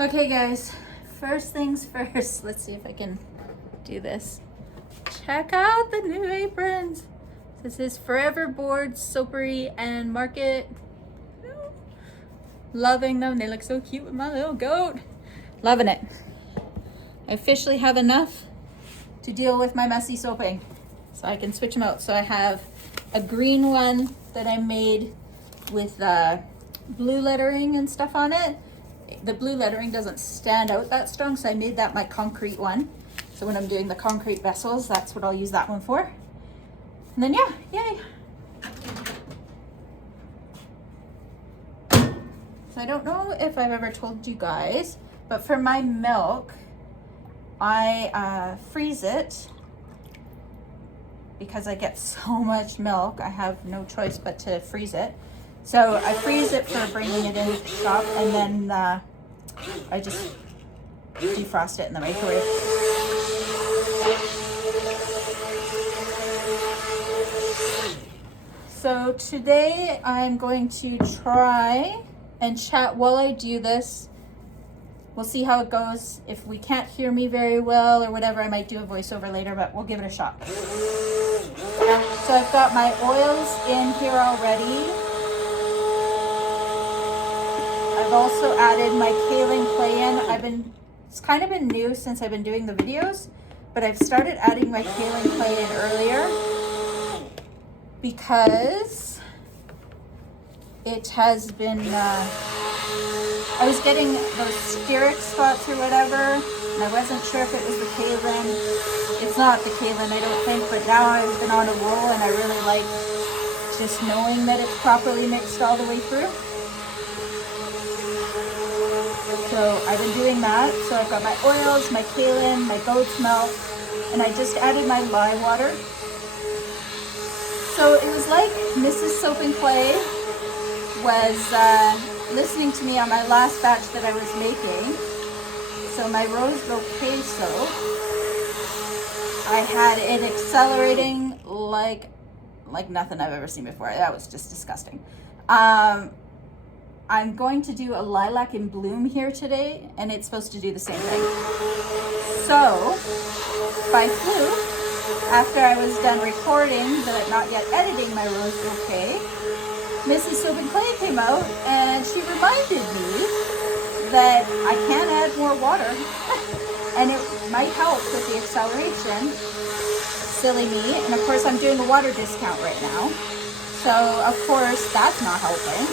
Okay guys, first things first, let's see if I can do this. Check out the new aprons. This is Forever Board, Soapery, and Market. Loving them, they look so cute with my little goat. Loving it. I officially have enough to deal with my messy soaping, so I can switch them out. So I have a green one that I made with blue lettering and stuff on it. The blue lettering doesn't stand out that strong, so I made that my concrete one. So when I'm doing the concrete vessels, that's what I'll use that one for. And then yeah, yay. So I don't know if I've ever told you guys, but for my milk, I freeze it because I get so much milk. I have no choice but to freeze it. So I freeze it for bringing it into the shop, and then I just defrost it in the microwave. So today I'm going to try and chat while I do this. We'll see how it goes. If we can't hear me very well or whatever, I might do a voiceover later, but we'll give it a shot. So I've got my oils in here already. I've also added my kaolin clay in. It's kind of been new since I've been doing the videos, but I've started adding my kaolin clay in earlier because it has been, I was getting those steric spots or whatever, and I wasn't sure if it was the kaolin. It's not the kaolin, I don't think, but now I've been on a roll and I really like just knowing that it's properly mixed all the way through. So I've been doing that. So I've got my oils, my kaolin, my goat's milk, and I just added my lye water. So it was like Mrs. Soap and Clay was listening to me on my last batch that I was making. So my rose bouquet soap, I had it accelerating like nothing I've ever seen before. That was just disgusting. I'm going to do a lilac in bloom here today, and it's supposed to do the same thing. So, by fluke, after I was done recording, but not yet editing my rose bouquet, Mrs. Soap and Clay came out, and she reminded me that I can add more water, and it might help with the acceleration. Silly me. And of course, I'm doing a water discount right now. So, of course, that's not helping.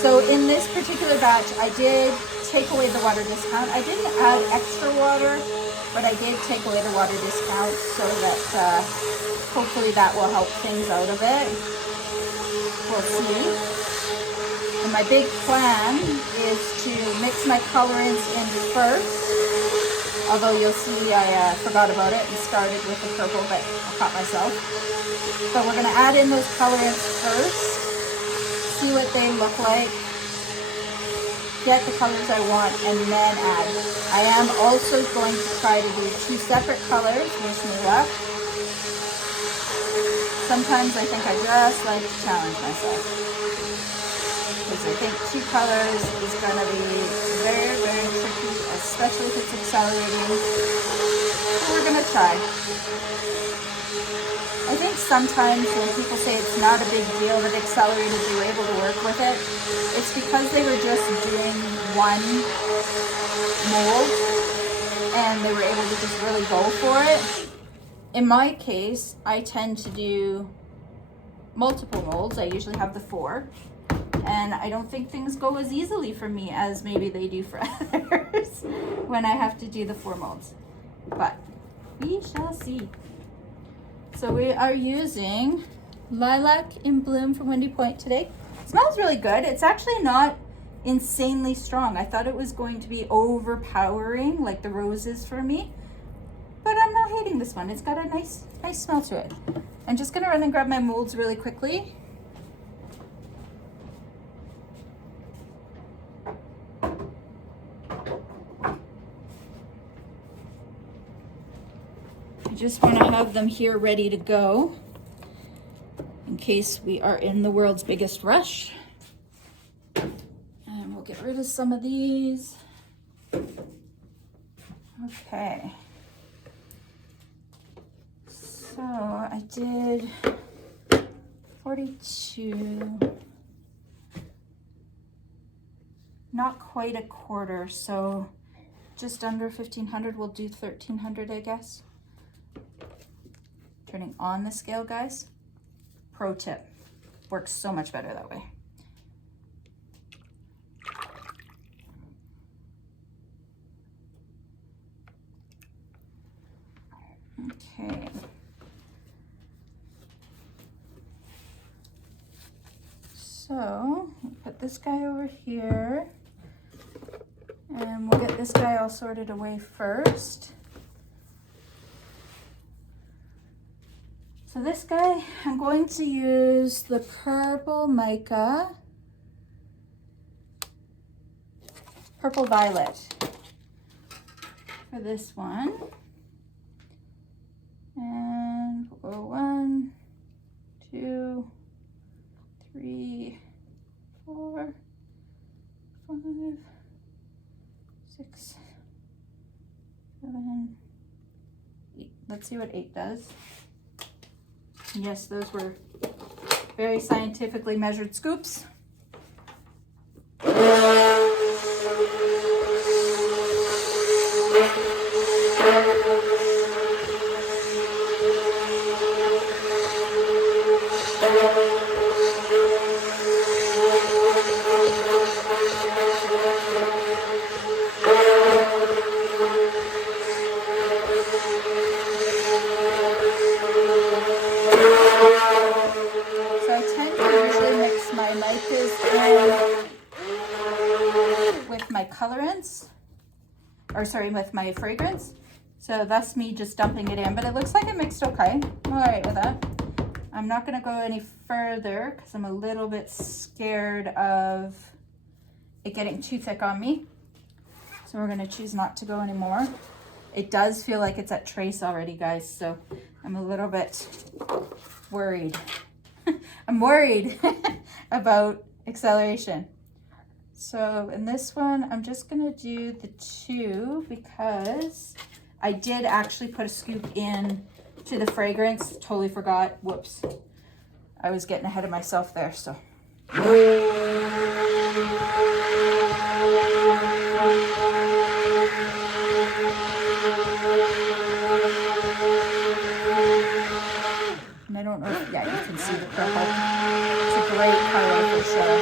So in this particular batch, I did take away the water discount. I didn't add extra water, but I did take away the water discount so that hopefully that will help things out a bit. We'll see. And my big plan is to mix my colorants in first. Although you'll see I forgot about it and started with the purple, but I caught myself. But we're gonna add in those colorants first. See what they look like, get the colors I want, and then add. I am also going to try to do 2 separate colors, wish me luck. Sometimes I think I just like to challenge myself, because I think 2 colors is going to be very, very tricky, especially if it's accelerating. But we're going to try. I think sometimes when people say it's not a big deal that accelerators, you were able to work with it, it's because they were just doing one mold and they were able to just really go for it. In my case, I tend to do multiple molds. I usually have the 4, and I don't think things go as easily for me as maybe they do for others when I have to do the 4 molds. But we shall see. So we are using Lilac in Bloom from Windy Point today. It smells really good. It's actually not insanely strong. I thought it was going to be overpowering like the roses for me, but I'm not hating this one. It's got a nice smell to it. I'm just gonna run and grab my molds really quickly. I just want to have them here ready to go in case we are in the world's biggest rush. And we'll get rid of some of these. Okay. So I did 42, not quite a quarter, so just under 1,500. We'll do 1,300, I guess. Turning on the scale, guys. Pro tip, works so much better that way. Okay. So put this guy over here, and we'll get this guy all sorted away first. So this guy, I'm going to use the purple mica, purple violet for this one. And we'll go 1, 2, 3, 4, 5, 6, 7, 8. Let's see what 8 does. Yes, those were very scientifically measured scoops. Colorants, or sorry, with my fragrance. So that's me just dumping it in, but it looks like it mixed okay. I'm all right with that. I'm not going to go any further because I'm a little bit scared of it getting too thick on me. So we're going to choose not to go anymore. It does feel like it's at trace already, guys, so I'm a little bit worried. I'm worried about acceleration. So in this one, I'm just gonna do the 2 because I did actually put a scoop in to the fragrance. Totally forgot. Whoops. I was getting ahead of myself there, so. And I don't know if, yeah, you can see the purple. It's a great color for sure.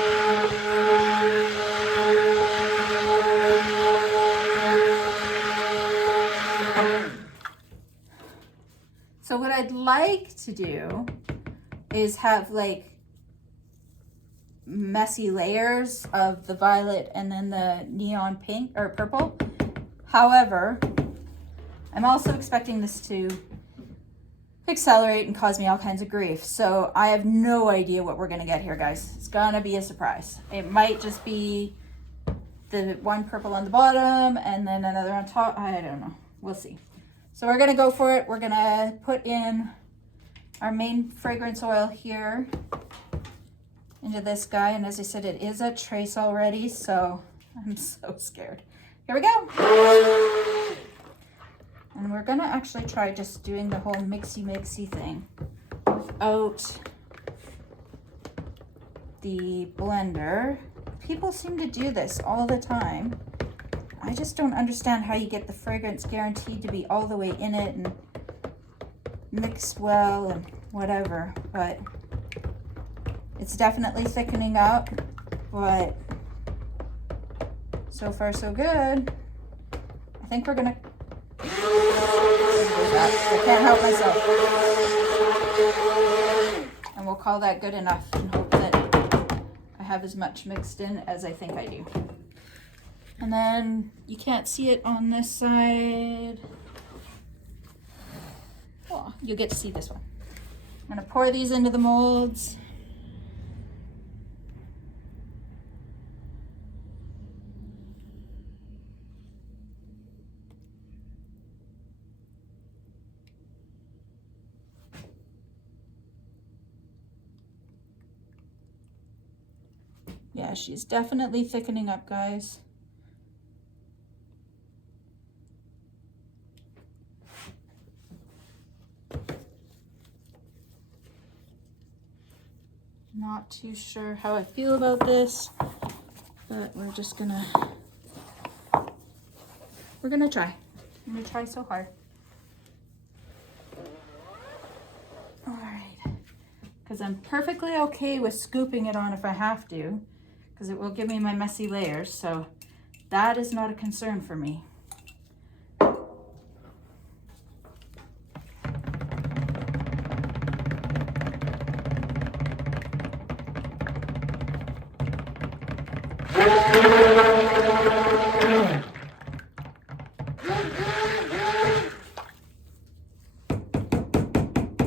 So what I'd like to do is have like messy layers of the violet and then the neon pink or purple. However, I'm also expecting this to accelerate and cause me all kinds of grief. So I have no idea what we're gonna get here, guys. It's gonna be a surprise. It might just be the one purple on the bottom and then another on top. I don't know, we'll see. So we're gonna go for it. We're gonna put in our main fragrance oil here into this guy. And as I said, it is a trace already, so I'm so scared. Here we go. And we're gonna actually try just doing the whole mixy thing without the blender. People seem to do this all the time. I just don't understand how you get the fragrance guaranteed to be all the way in it and mixed well and whatever, but it's definitely thickening up, but so far so good. I think we're gonna do that. I can't help myself. And we'll call that good enough and hope that I have as much mixed in as I think I do. And then you can't see it on this side. Oh, you'll get to see this one. I'm gonna pour these into the molds. Yeah, she's definitely thickening up, guys. Not too sure how I feel about this, but we're gonna try. I'm gonna try so hard. All right, because I'm perfectly okay with scooping it on if I have to, because it will give me my messy layers, so that is not a concern for me.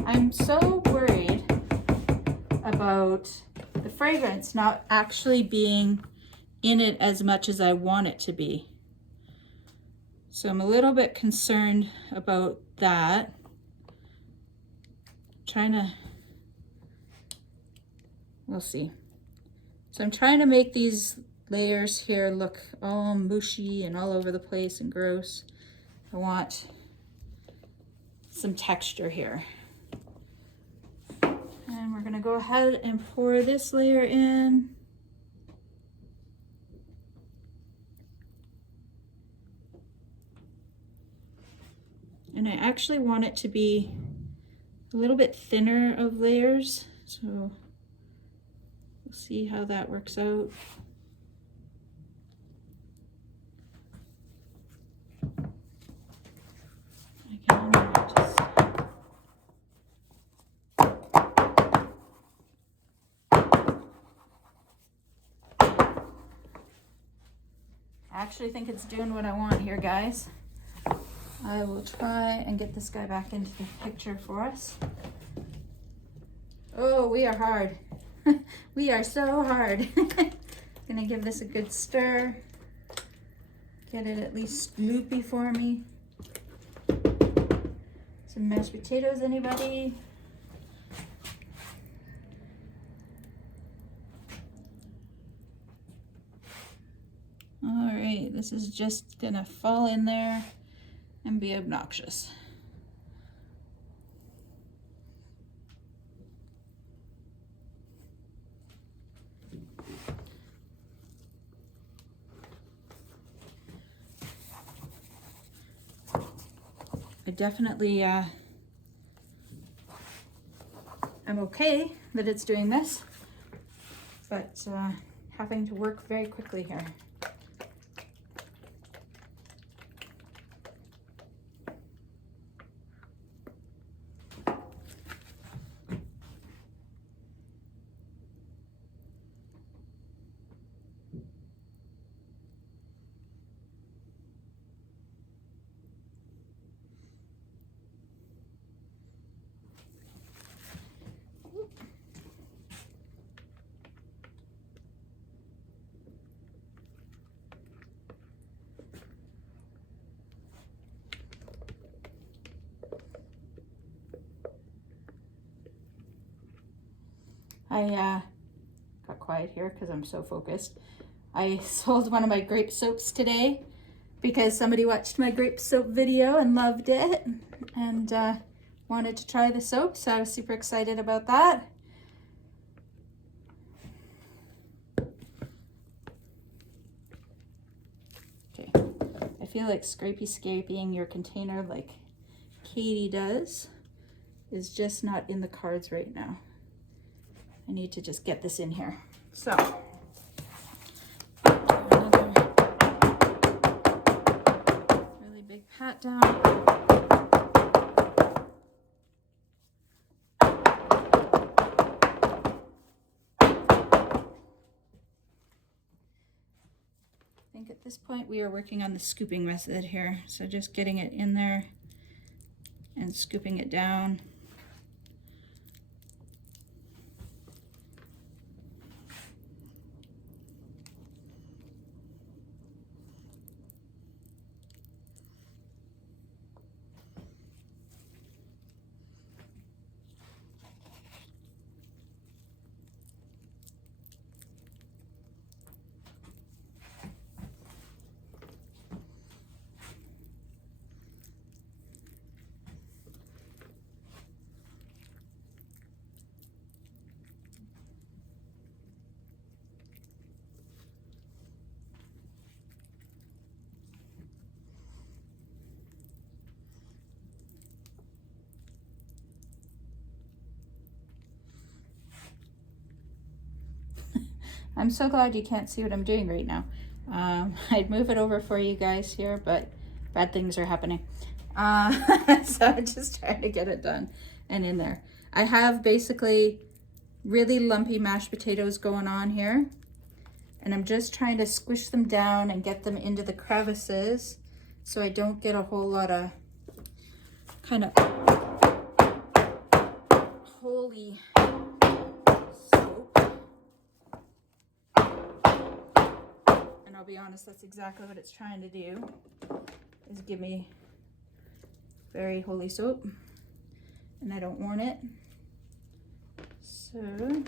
I'm so worried about the fragrance not actually being in it as much as I want it to be. So I'm a little bit concerned about that. We'll see. So I'm trying to make these layers here look all mushy and all over the place and gross. I want some texture here. And we're gonna go ahead and pour this layer in. And I actually want it to be a little bit thinner of layers, so we'll see how that works out. I actually think it's doing what I want here, guys. I will try and get this guy back into the picture for us. Oh, we are hard. We are so hard. Gonna give this a good stir. Get it at least loopy for me. Some mashed potatoes, anybody? All right, this is just gonna fall in there and be obnoxious. I definitely, I'm okay that it's doing this, but having to work very quickly here. I got quiet here because I'm so focused. I sold one of my grape soaps today because somebody watched my grape soap video and loved it and wanted to try the soap, so I was super excited about that. Okay, I feel like scraping your container like Katie does is just not in the cards right now. I need to just get this in here. So, another really big pat down. I think at this point we are working on the scooping method here. So just getting it in there and scooping it down. I'm so glad you can't see what I'm doing right now. I'd move it over for you guys here, but bad things are happening. So I'm just trying to get it done and in there. I have basically really lumpy mashed potatoes going on here, and I'm just trying to squish them down and get them into the crevices so I don't get a whole lot of kind of holy soap. And I'll be honest, that's exactly what it's trying to do, is give me very holy soap, and I don't want it. So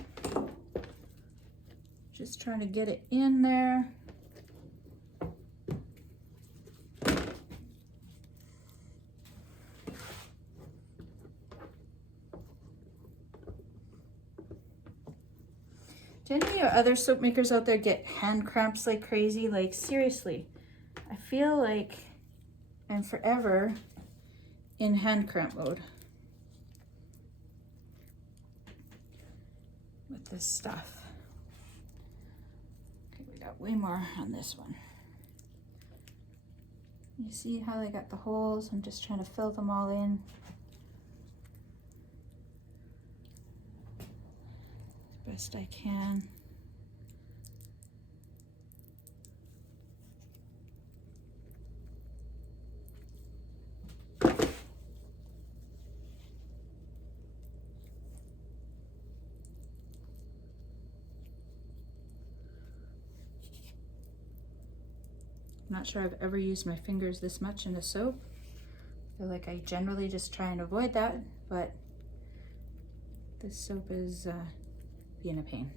just trying to get it in there. Do any of you other soap makers out there get hand cramps like crazy? Like seriously, I feel like I'm forever in hand cramp mode with this stuff. Okay, we got way more on this one. You see how I got the holes? I'm just trying to fill them all in. As best I can. I'm not sure I've ever used my fingers this much in a soap. I feel like I generally just try and avoid that, but this soap is being a pain.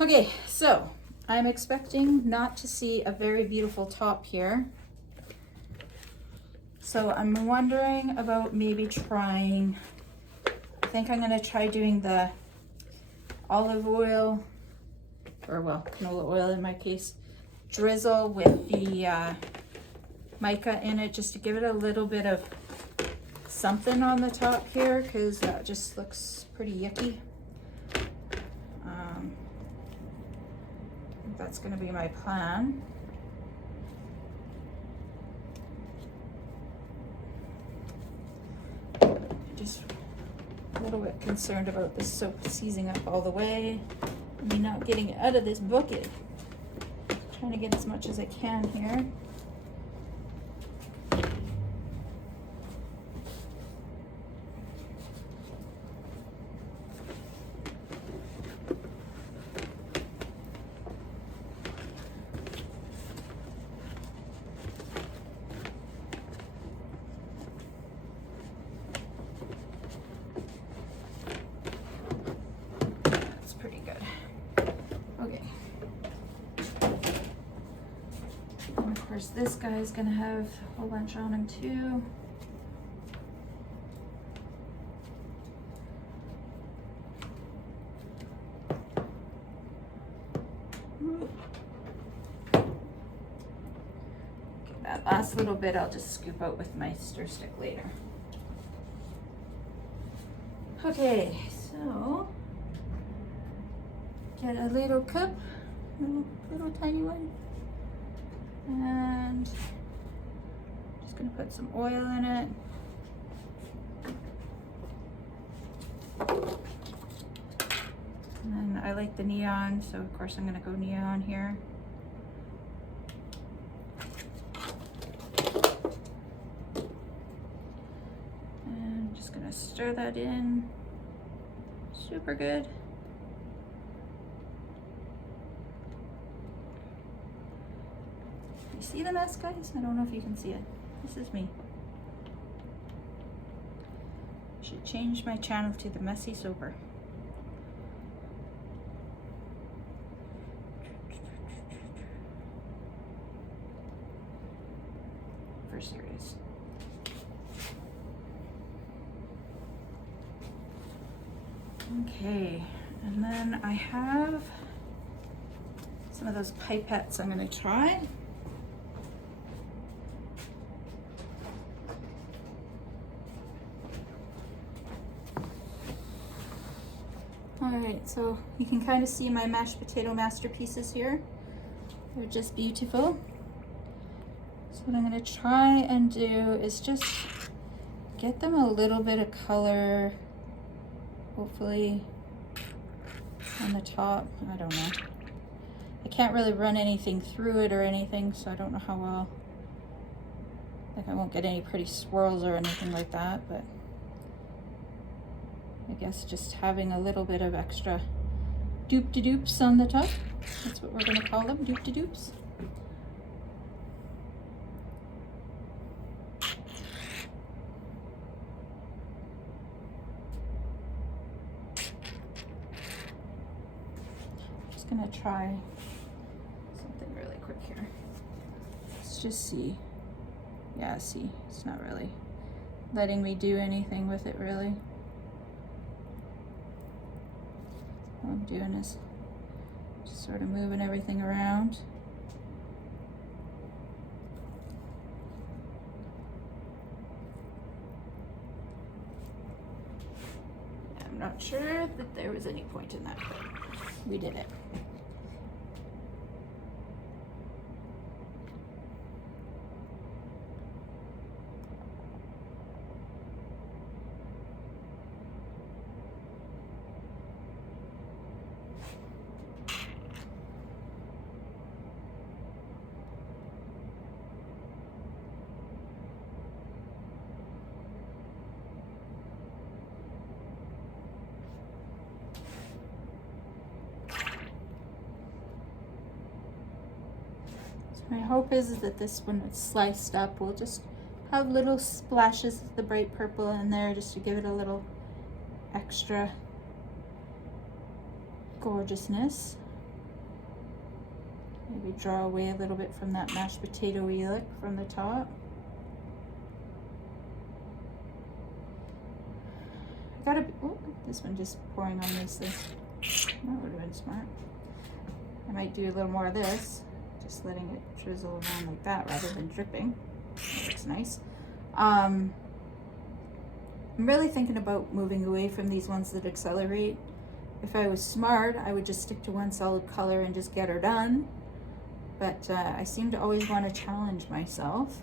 Okay, so I'm expecting not to see a very beautiful top here. So I'm wondering about maybe trying, I think I'm gonna try doing the olive oil, or well, canola oil in my case, drizzle with the mica in it, just to give it a little bit of something on the top here, because that just looks pretty yucky. I think that's going to be my plan. Just a little bit concerned about this soap seizing up all the way and me not getting it out of this bucket. Trying to get as much as I can here. That's pretty good. Okay. And of course this guy is gonna have a whole bunch on him too. Okay, that last little bit I'll just scoop out with my stir stick later. Okay, so get a little cup, little tiny one. And just gonna put some oil in it. And then I like the neon, so of course I'm gonna go neon here. And I'm just gonna stir that in. Super good. See the mess, guys? I don't know if you can see it. This is me. Should change my channel to the Messy Soaper. For serious. Okay, and then I have some of those pipettes I'm going to try. All right, so you can kind of see my mashed potato masterpieces here. They're just beautiful. So what I'm going to try and do is just get them a little bit of color, hopefully on the top. I don't know. I can't really run anything through it or anything, so I don't know how well. Like, I won't get any pretty swirls or anything like that, but I guess just having a little bit of extra doop-de-doops on the top. That's what we're going to call them, doop-de-doops. Just going to try something really quick here. Let's just see. Yeah, see, it's not really letting me do anything with it, really. All I'm doing is just sort of moving everything around. I'm not sure that there was any point in that, but we did it. My hope is that this, when it's sliced up, will just have little splashes of the bright purple in there just to give it a little extra gorgeousness. Maybe draw away a little bit from that mashed potato-y look from the top. Oh, this one just pouring on nicely. That would have been smart. I might do a little more of this. Just letting it drizzle around like that rather than dripping. That looks nice. I'm really thinking about moving away from these ones that accelerate. If I was smart, I would just stick to one solid color and just get her done. But I seem to always want to challenge myself.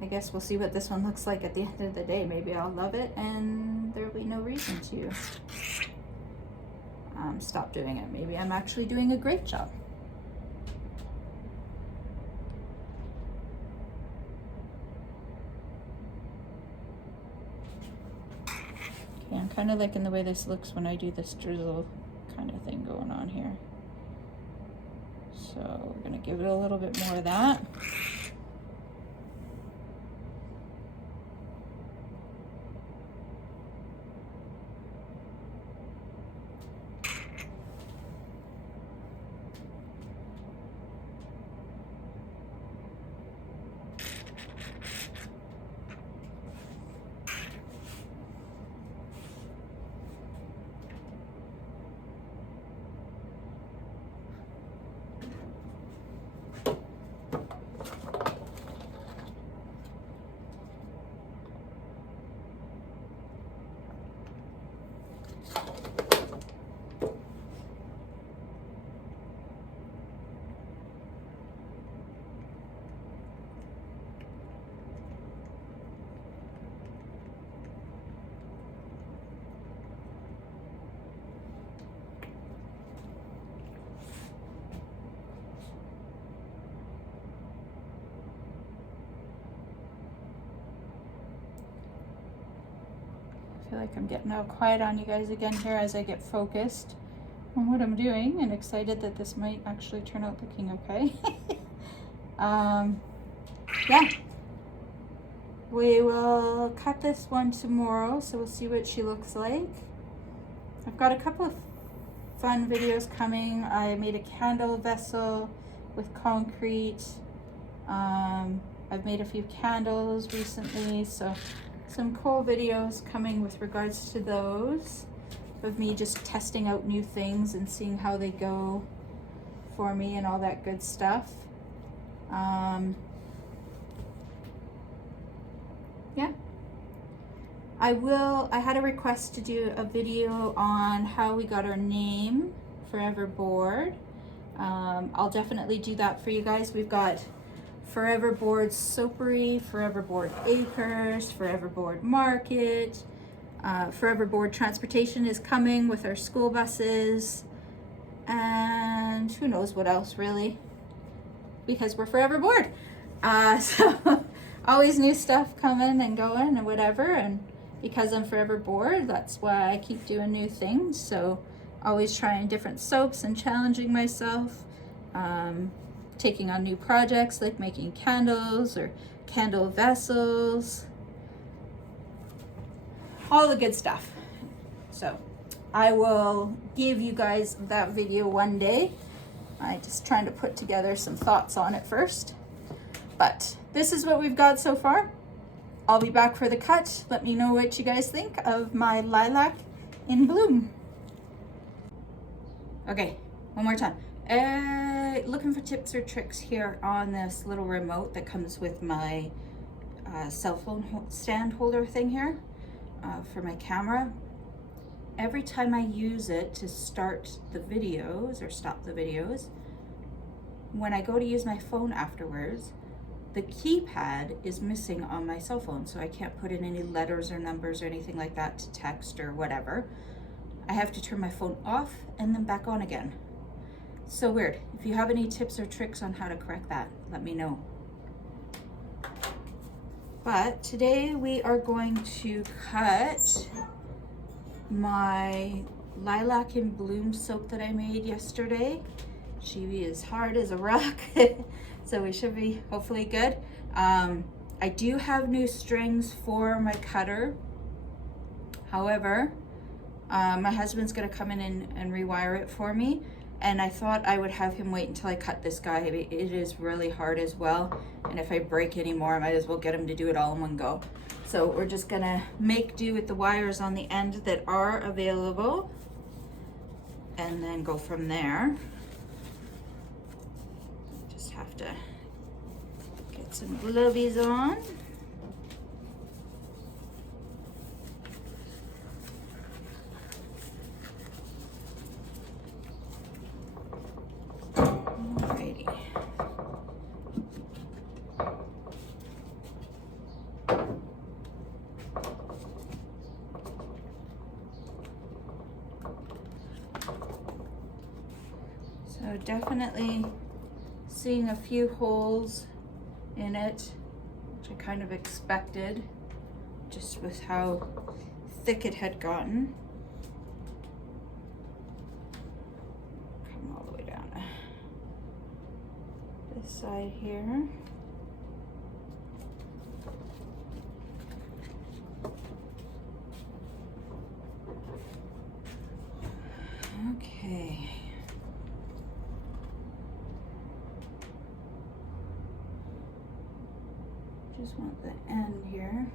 I guess we'll see what this one looks like at the end of the day. Maybe I'll love it and there'll be no reason to stop doing it. Maybe I'm actually doing a great job. I'm kind of liking the way this looks when I do this drizzle kind of thing going on here. So we're going to give it a little bit more of that. I feel like I'm getting all quiet on you guys again here as I get focused on what I'm doing and excited that this might actually turn out looking okay. Yeah, we will cut this one tomorrow, so we'll see what she looks like. I've got a couple of fun videos coming. I made a candle vessel with concrete. I've made a few candles recently, so some cool videos coming with regards to those, of me just testing out new things and seeing how they go for me and all that good stuff. Yeah. I had a request to do a video on how we got our name, Forever Board. I'll definitely do that for you guys. We've got Forever Board Soapery, Forever Board Acres, Forever Board Market. Forever Board Transportation is coming with our school buses. And who knows what else really, because we're Forever Board. So always new stuff coming and going and whatever. And because I'm Forever Board, that's why I keep doing new things. So always trying different soaps and challenging myself. Taking on new projects like making candles or candle vessels. All the good stuff. So I will give you guys that video one day. I'm just trying to put together some thoughts on it first. But this is what we've got so far. I'll be back for the cut. Let me know what you guys think of my lilac in bloom. Okay, one more time. Looking for tips or tricks here on this little remote that comes with my cell phone stand holder thing here for my camera. Every time I use it to start the videos or stop the videos, when I go to use my phone afterwards, the keypad is missing on my cell phone, so I can't put in any letters or numbers or anything like that to text or whatever. I have to turn my phone off and then back on again. So weird. If you have any tips or tricks on how to correct that, let me know. But today we are going to cut my Lilac in Bloom soap that I made yesterday. She is hard as a rock. So we should be hopefully good. I do have new strings for my cutter. However, my husband's gonna come in and rewire it for me. And I thought I would have him wait until I cut this guy. It is really hard as well. And if I break any more, I might as well get him to do it all in one go. So we're just gonna make do with the wires on the end that are available and then go from there. Just have to get some glovies on. Alrighty. So definitely seeing a few holes in it, which I kind of expected, just with how thick it had gotten. Come all the way down to this side here. Okay. Just want the end here.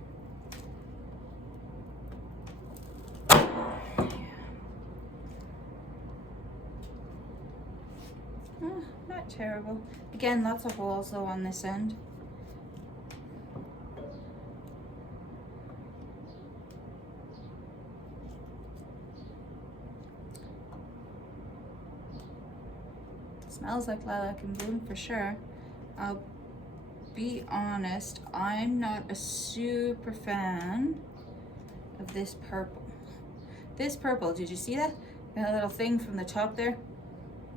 Oh, not terrible. Again, lots of holes though on this end. Smells like Lilac in Bloom for sure. I'll be honest, I'm not a super fan of this purple. This purple, did you see that? That little thing from the top there?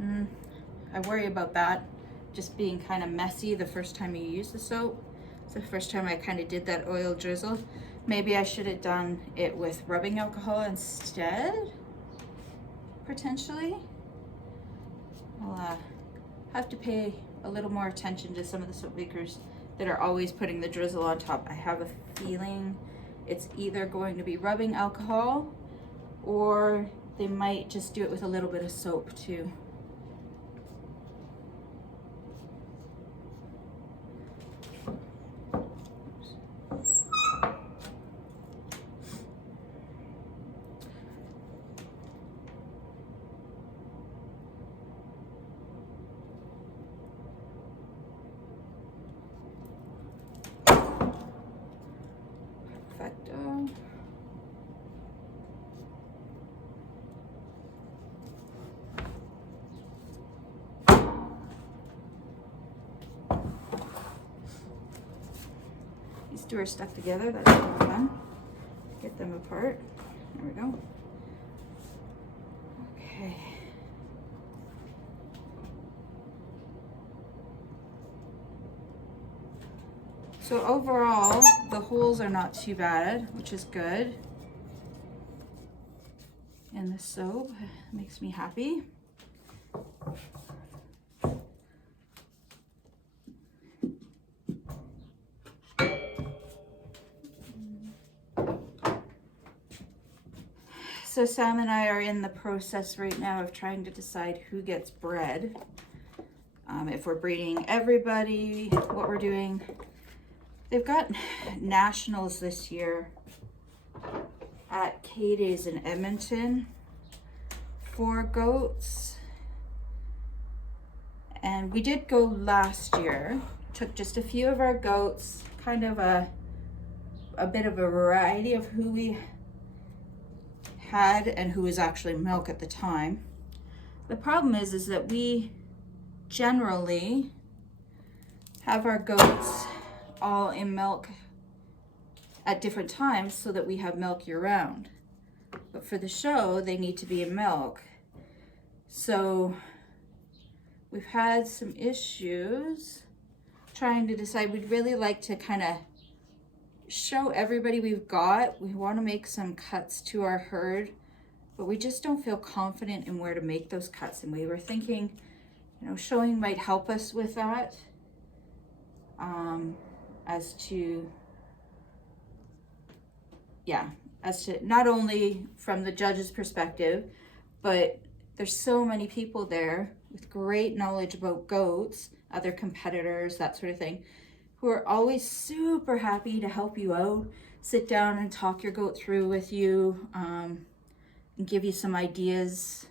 I worry about that just being kind of messy the first time you use the soap. It's the first time I kind of did that oil drizzle. Maybe I should have done it with rubbing alcohol instead, potentially. I'll have to pay a little more attention to some of the soap makers that are always putting the drizzle on top. I have a feeling it's either going to be rubbing alcohol or they might just do it with a little bit of soap too. Perfecto. two are stuck together. That's kind of fun. Get them apart. There we go. Okay. So overall, the holes are not too bad, which is good. And the soap makes me happy. So Sam and I are in the process right now of trying to decide who gets bred. If we're breeding everybody, what we're doing. They've got nationals this year at Katie's in Edmonton for goats. And we did go last year. Took just a few of our goats, kind of a bit of a variety of who we had and who was actually milk at the time. The problem is that we generally have our goats all in milk at different times so that we have milk year round. But for the show, they need to be in milk. So we've had some issues trying to decide. We'd really like to kind of show everybody we've got. We want to make some cuts to our herd, but we just don't feel confident in where to make those cuts. And we were thinking, you know, showing might help us with that. As to not only from the judge's perspective, but there's so many people there with great knowledge about goats, other competitors, that sort of thing, who are always super happy to help you out, sit down and talk your goat through with you, and give you some ideas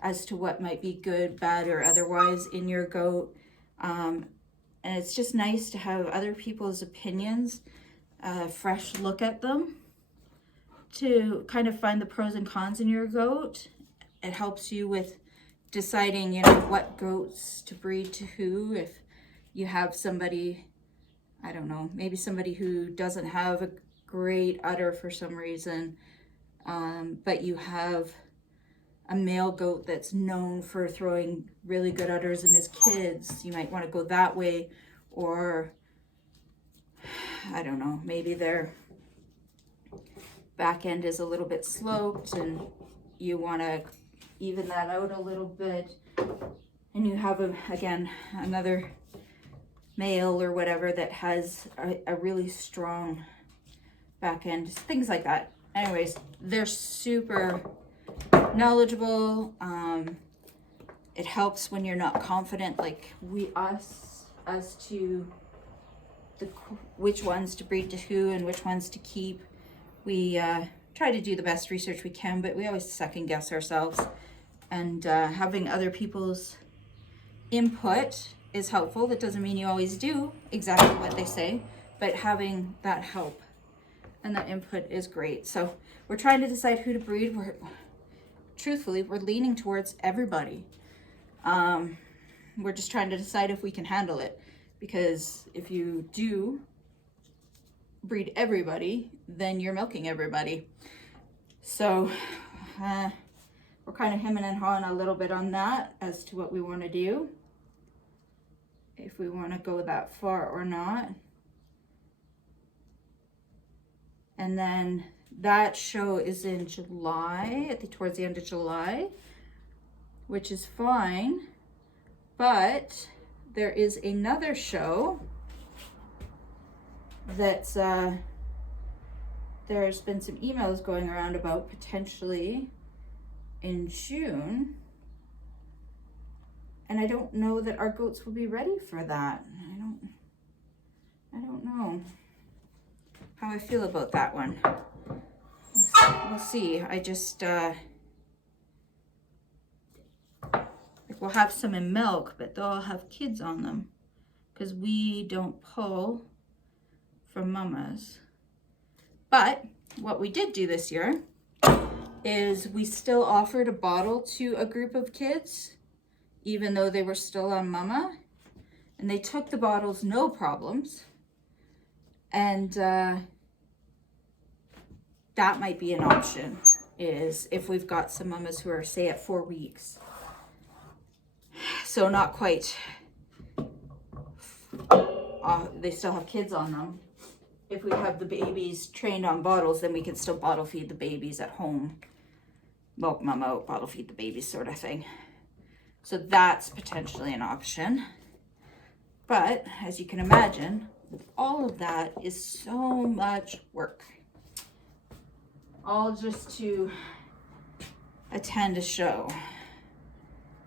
as to what might be good, bad, or otherwise in your goat. And it's just nice to have other people's opinions, fresh look at them, to kind of find the pros and cons in your goat. It helps you with deciding, you know, what goats to breed to who. If you have somebody, I don't know, maybe somebody who doesn't have a great udder for some reason, but you have a male goat that's known for throwing really good udders in his kids, you might want to go that way. Or I don't know, maybe their back end is a little bit sloped and you want to even that out a little bit, and you have again another male or whatever that has a really strong back end, things like that. Anyways, they're super knowledgeable. It helps when you're not confident, like as to which ones to breed to who and which ones to keep. We try to do the best research we can, but we always second guess ourselves. And having other people's input is helpful. That doesn't mean you always do exactly what they say, but having that help and that input is great. So we're trying to decide who to breed. Truthfully, we're leaning towards everybody. We're just trying to decide if we can handle it, because if you do breed everybody, then you're milking everybody. So we're kind of hemming and hawing a little bit on that as to what we want to do, if we want to go that far or not. And then that show is in July, towards the end of July, which is fine. But there is another show that's there's been some emails going around about potentially in June, and I don't know that our goats will be ready for that. I don't know how I feel about that one. We'll see. I just we'll have some in milk, but they'll all have kids on them because we don't pull from mamas. But what we did do this year is we still offered a bottle to a group of kids, even though they were still on mama, and they took the bottles no problems. And that might be an option, is if we've got some mamas who are, say, at 4 weeks. So not quite, they still have kids on them. If we have the babies trained on bottles, then we can still bottle feed the babies at home. Milk mom out, bottle feed the babies sort of thing. So that's potentially an option. But as you can imagine, all of that is so much work. All just to attend a show.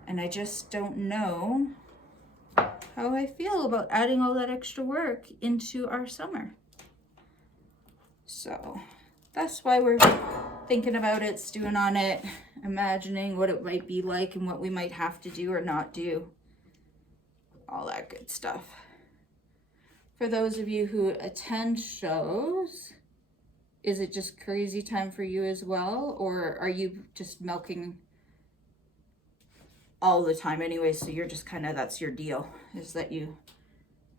And I just don't know how I feel about adding all that extra work into our summer. So that's why we're thinking about it, stewing on it, imagining what it might be like and what we might have to do or not do. All that good stuff. For those of you who attend shows, is it just crazy time for you as well? Or are you just milking all the time anyway? So you're just kind of, that's your deal, is that you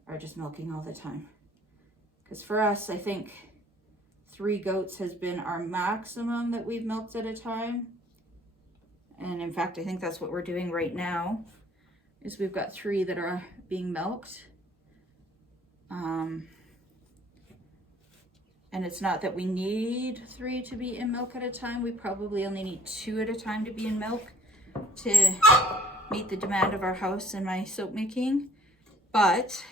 are just milking all the time. Because for us, I think 3 goats has been our maximum that we've milked at a time. And in fact, I think that's what we're doing right now, is we've got 3 that are being milked. And it's not that we need 3 to be in milk at a time. We probably only need 2 at a time to be in milk to meet the demand of our house and my soap making. But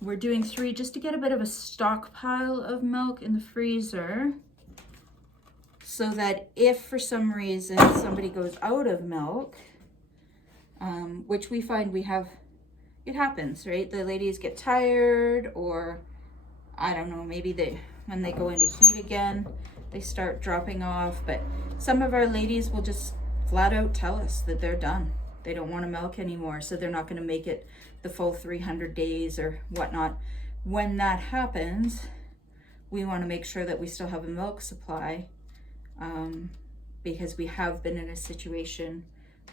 we're doing 3 just to get a bit of a stockpile of milk in the freezer, so that if for some reason somebody goes out of milk, which we find we have, it happens, right? The ladies get tired, or I don't know, maybe when they go into heat again, they start dropping off. But some of our ladies will just flat out tell us that they're done. They don't want to milk anymore, so they're not going to make it the full 300 days or whatnot. When that happens, we want to make sure that we still have a milk supply, because we have been in a situation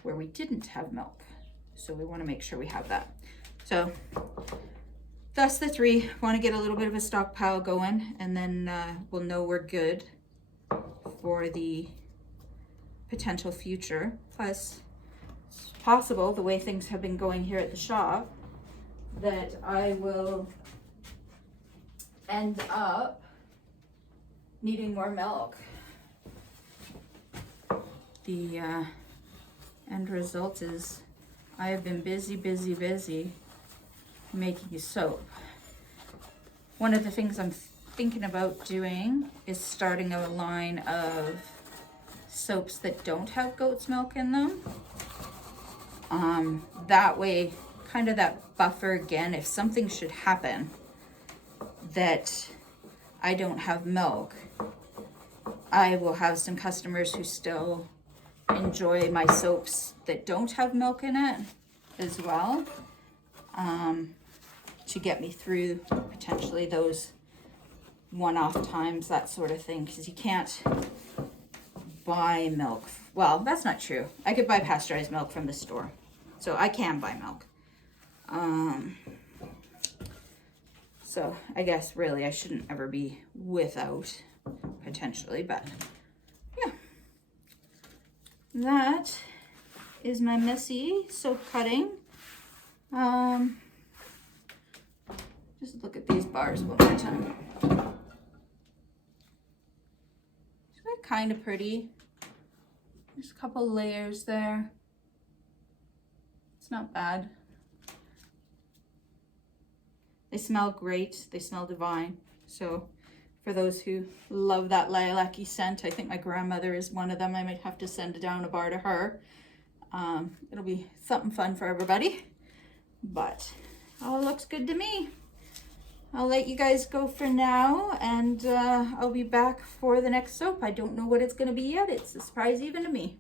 where we didn't have milk. So we want to make sure we have that. So that's the 3. Want to get a little bit of a stockpile going, and then we'll know we're good for the potential future. Plus, it's possible, the way things have been going here at the shop, that I will end up needing more milk. The end result is I have been busy making a soap. One of the things I'm thinking about doing is starting a line of soaps that don't have goat's milk in them. That way, kind of that buffer again, if something should happen that I don't have milk, I will have some customers who still enjoy my soaps that don't have milk in it as well, to get me through potentially those one-off times, that sort of thing, because you can't buy milk. Well, that's not true. I could buy pasteurized milk from the store, so I can buy milk. So I guess really I shouldn't ever be without, potentially, but yeah. That is my messy soap cutting. Just look at these bars one more time. Isn't that kind of pretty? There's a couple layers there. It's not bad. They smell great. They smell divine. So for those who love that lilac-y scent, I think my grandmother is one of them. I might have to send down a bar to her. It'll be something fun for everybody. But all looks good to me. I'll let you guys go for now, and I'll be back for the next soap. I don't know what it's going to be yet. It's a surprise even to me.